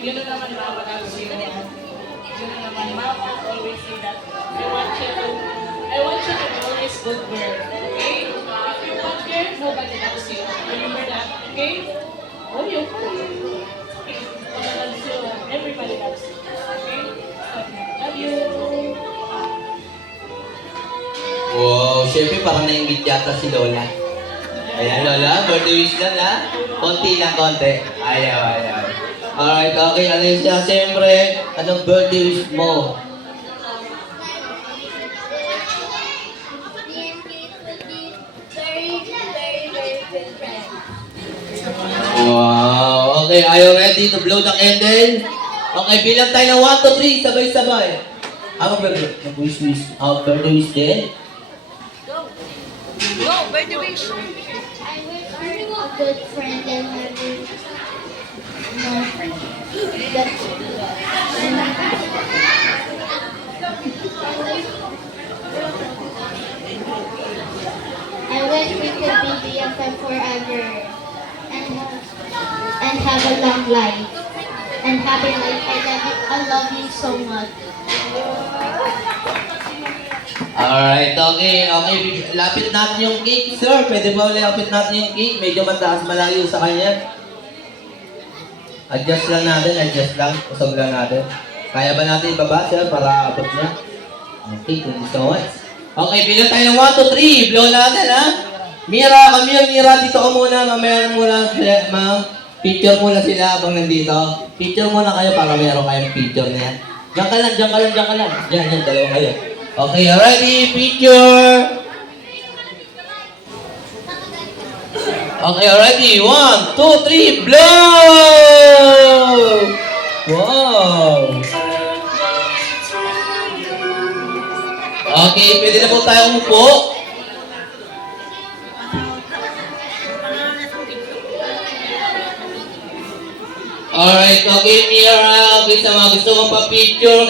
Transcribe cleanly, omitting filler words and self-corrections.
Yun na naman mama kasi yun. Yun na naman mama always say that I want you to be always good girl. Okay? If you're bad girl, nobody loves you. Remember that, okay? Oh, you okay. Everybody loves you. Okay? Love you. Wow, syempre parang naingit yata si Lola. Ayan, Lola, birthday wish lang ha. Konti lang, konti. Ayaw. Alright, okay, Alicia, syempre, anong birthday wish mo? Wow, okay, are you ready to blow the candle? Okay, bilang tayo ng 1, 2, 3, sabay-sabay. Ano birthday wish? Birthday wish din? Go, birthday wish. I wish you a good friend and never no friend. That's I wish we could be BFF forever and have a long life and happy life. I love you so much. Alright, okay. Lapit natin yung cake, sir. Pwede ba ulit lapit natin yung cake? Medyo mataas, malayo sa kanya. Adjust lang. Usog lang natin. Kaya ba natin ibaba, sir, para abot niya? Okay, thank you so much. Okay, bilang tayo ng 1, 2, 3. Blow natin, ha? Mira, dito ka muna. Mamaya muna, ma'am. Picture muna sila habang nandito. Picture muna kayo para meron kayong picture na yan. Diyan ka lang. Yan, dalawa kayo. Okay, ready? Picture! Okay, ready? 1, 2, 3, blow! Wow! Okay, pwede na po tayo umupo. Alright, okay, Mira. Okay, sa mga gusto mong pa-picture,